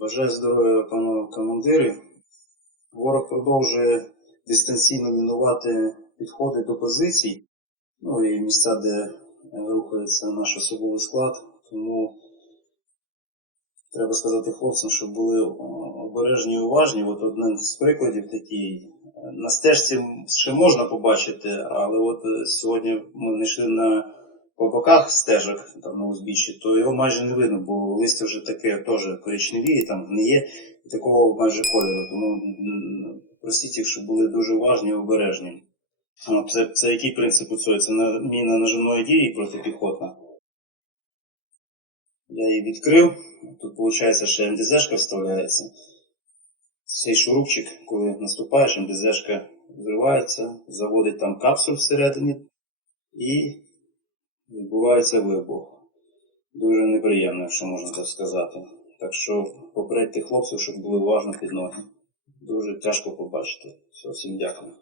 Бажаю здоров'я, панове командири. Ворог продовжує дистанційно мінувати підходи до позицій, ну і місця, де е, рухається наш особовий склад. Тому треба сказати хлопцям, щоб були обережні і уважні. От один з прикладів такий. На стежці ще можна побачити, але от е, сьогодні ми не йшли на по боках стежок там на узбіччі, то його майже не видно, бо листя вже таке теж коричневі, там гниє, і такого майже кольору. Тому м, просіть їх, щоб були дуже уважні і обережні. Це, це який принцип у цього? Це міна ножовної дії протипіхотна. Я її відкрив. Тут виходить, ще МДЗшка вставляється. Цей шурупчик, коли наступаєш, МДЗшка зривається, заводить там капсуль всередині і відбувається вибух. Дуже неприємно, якщо можна так сказати. Так що попередьте хлопців, щоб були уважно під ноги. Дуже тяжко побачити. Все, всім дякую.